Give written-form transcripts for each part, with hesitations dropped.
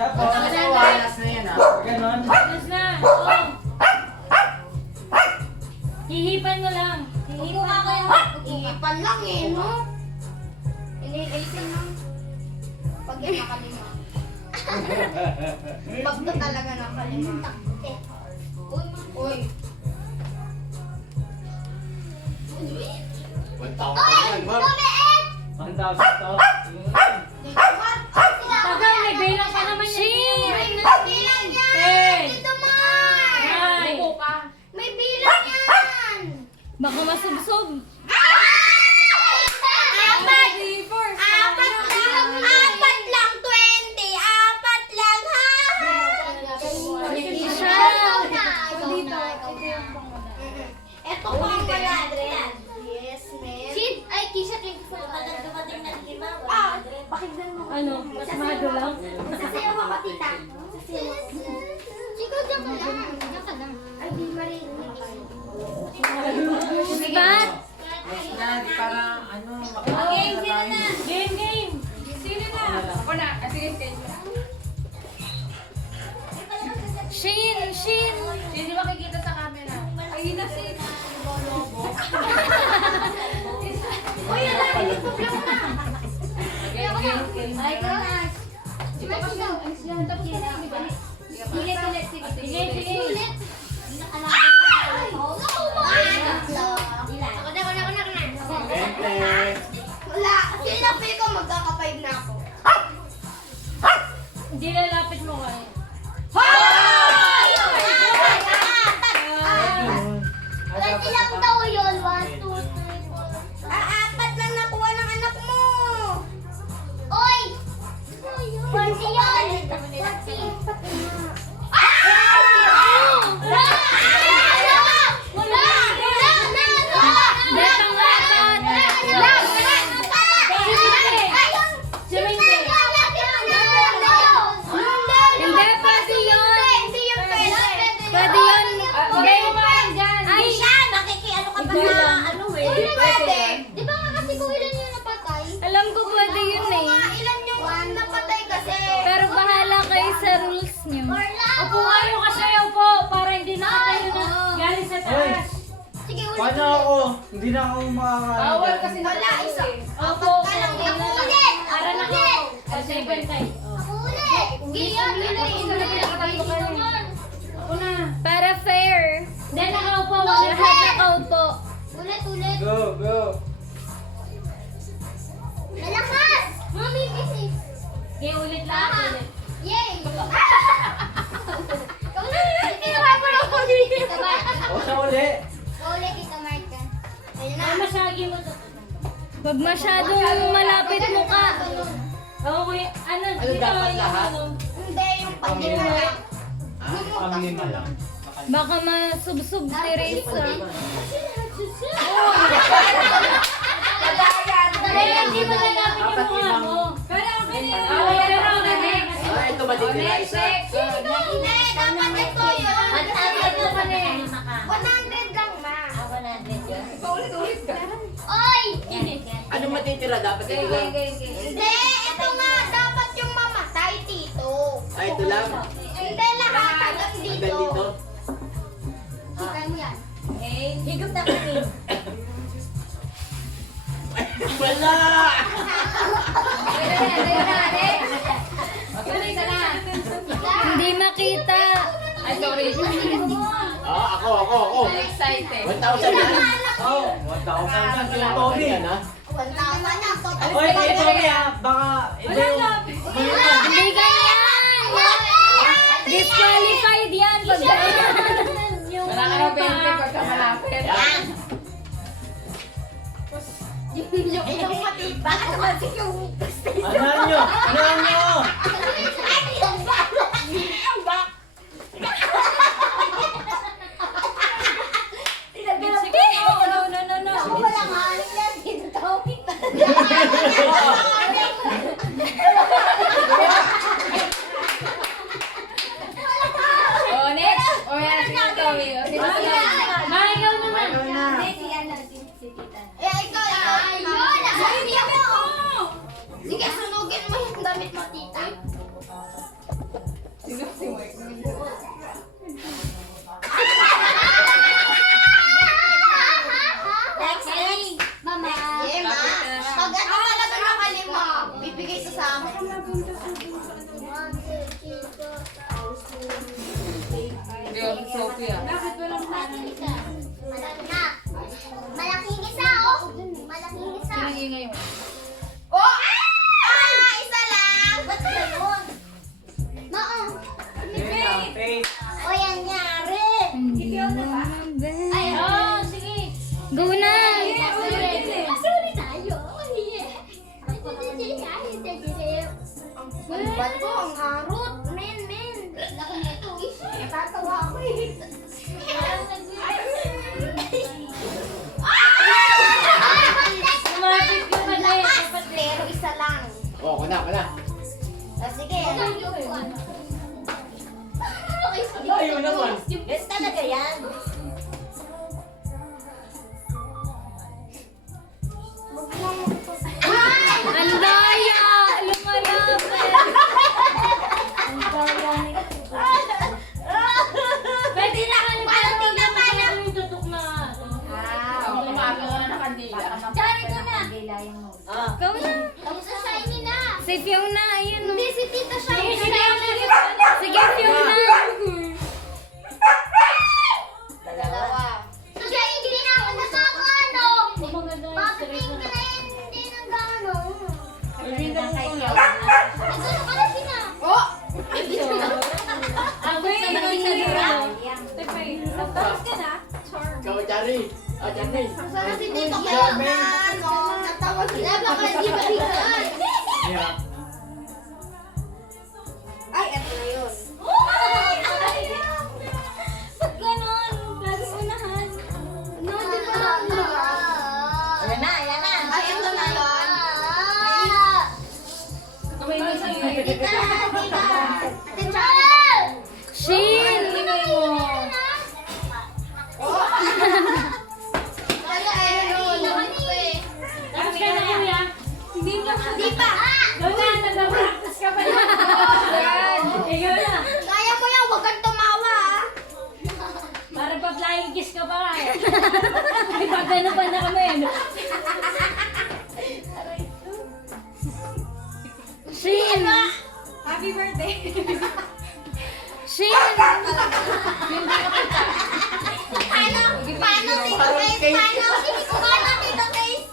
Tapos, Last na yan, ganon. Tapos na. Oo. Hihipan mo lang. Hihipan ko yung hihipan lang eh, no? Iniilisin lang. Pag yung nakalima. Pag to talaga nakalima. Uy. Ang tapos to. Tagal, may bilang pa naman yan. Bilang yan! Ten. Dito man! Nine. May bilang yan! Baka masubsob. Apat! Apat lang, 20! Apat lang, ha? Siya. Ito pang wala, Adrian. Yes, ma'am. Ay, Kisha, thank you for dumating na lima. Pakinggan mo. Ano, masmado lang. Sasayaw ako, tita. Sasayaw ako. Chico, diyan ka lang. Diyan ka lang. Ay, di marinig. Bat. Para ano, Okay, sino na? Game, game. Sino na? Ako na. Sige, kayo na. Shin, Shin. Hindi makikita sa camera. Ay, na si... Uy, ala, inisip lang na. Okay. Ay, gosh. Smash daw. Tapos na lang, di ba? Sige, sige, sige. Sige, sige. Ulit. Anak ko. Ako na. Wala. Sino feel ko magkaka-5 na ako? Hindi lalapit mo kayo. Kasi lang daw yun. 1, 2, 3, 4. Apat lang nakuha ng anak mo. Oy! 40 yun. 40. Di ba nga kasi kung ilan yung napatay? Alam ko pwede yun eh. Ilan yung napatay kasi? Pero bahala kayo sa rules nyo. Upo kayo kasi upo para hindi na kayo na galing sa taas. Sige, ulit. Paano ako? Hindi na ako makakain. Bawal kasi Wala, isa. Opo. Apat ka lang. Ako ulit. Para na Ako ulit. Kasi bantay. Ako ulit. Giyan, Ako na. Para fair. Then nakaupo. No, Lahat fair. nakaupo. Ulit, ulit. Go, go. Malakas! Mami, bisis. Okay, ulit lang. Ulit. Yay! Kinuha ko lang ulit. O, sa uli. Ulit, Tita Marka. Ayun na. Ay, masyagi mo to. Pag masyadong malapit mo ka. Okay, ano? Ano dapat lahat? Hindi, yung pag-lima lang. Ang lima lang. Baka masubsob si Reza. Kaya hindi mo lalapit yung mukha mo. Pero okay na yun. Pero next. Ito matitira isa. Hindi, dapat ito yun. At apat mo ka na eh. 100 lang, ma. Paulit-ulit ka. Oy! Ano matitira? Dapat ito lang. Hindi, ito nga. Dapat yung mamatay, Tito. Ay, ito lang. Hindi, lahat hanggang Hanggang dito. dito. Kita mo yan. Higop na kami. Wala! Hindi makita. Ay, sorry. Ako. Excited. 1,000 yan. Oh, 1,000 na kay Tommy. Yan, ha? 1,000 na. Total. Oy, kay Tommy ha. Baka iba yung... Hindi ganyan. Disqualified yan. Pag yung Wala ka ng 20 pagka malapit. Yan. Yung matiba. Kasi yung... Anan nyo! Anan nyo! Ay, yung back. Yung back. Sige. No. Wala nga. Yan, dito Tommy. Oh, next. Oh, yan. Sige, Tommy. Oh, sige, sige. Ikaw naman. Ikaw. Ayun! Sabi mo! Sige, sunugin mo yung damit mo, tita. Go na! Sorry tayo. Ang ba't ko? Ang harot. Men. Natatawa ako eh. Lumapit ka pa tayo. Pero isa lang. Oh, kuna. Sige. Ayaw naman. Yes talaga yan. Ang daya! Lumalapit! Ang daya nila. Pwede na kami Parating na pa na. tutok na. Ako kumaga ka na ng kandila. Diyan ito na. Go na. Kamusta shiny na? Si Fiona, ayun. Hindi si Tita Shiny. Sige, Fiona. Dalawa. Sige, hindi na ako nakakaano. Papating ka na yun, hindi nang gaano. Nagano ka na sina. Oh! Ako yung Tapos ka na? Ikaw, Chari. Chari. Sana si Tito kayo na ano, natawa sila. Baka hindi maligan. Hirap. Ay, eto na yun. Ba't ganon? Lagi unahan. No, di ba? Ayan na. Ay, eto na yun. Kamay mo sa'yo. Tita, tita. Ate Char! Shin! Ingay mo. Kaya ayun, Tapos ka na, kuya. Hindi pa. Di pa. Wala, nag-practice ka pa lang. Ikaw na. Kaya mo yan, huwag kang tumawa. Para pa flying kiss ka pa nga. May pagano pa na kami. Shin! Happy birthday! Shin! Paano, Tito Taste? Paano, Tito Taste?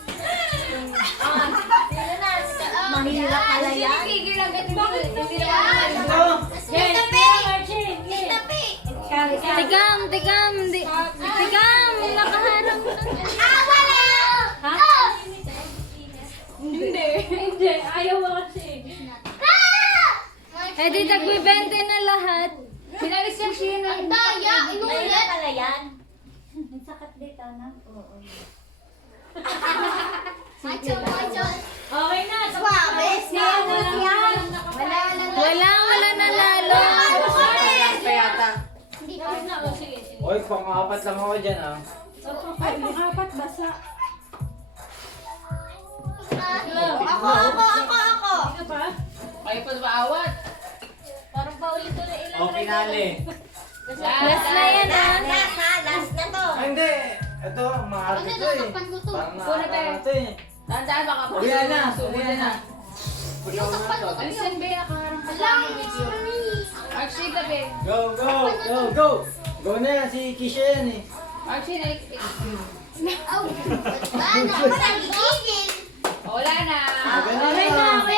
Mahirap pala yan. Tigil agad hindi Yan. Ito. Yan, Tita P. Marcin. Tita P. Tikam. Tikam, nakaharap na. Wala. Ha? Hindi. Ayaw mo kasi. Eh di tagbe-20 na lahat. Pinalis yung Shin. Ang daya, inulit. pala yan. Ang sakat dito na. Oo. Macho. Okay na. Suabe. Wala nanalo. Pa yata. Hindi Tapos na ako. Sige. Oy, pang-apat lang ako dyan ah. Ay, pang-apat basa. Ako. Ika pa? Kayo pa maawat. Parang paulit-ulit ilan. O, pinali. Last na yan ah. Last na to. Ay, hindi. Ito, maarte to eh. Tutukan ko to. Parang Puna tayo. naarte eh. Tandaan baka po. Uwi na. Tutukan ko to. Alisin ba yung nakaharang ka sa Alam amin? mo, Archie, gabi. Go. Go na yan, si Kisha yan eh. Archie, Paano? Ako nagigigil. wala na. Ganun Okay na. na.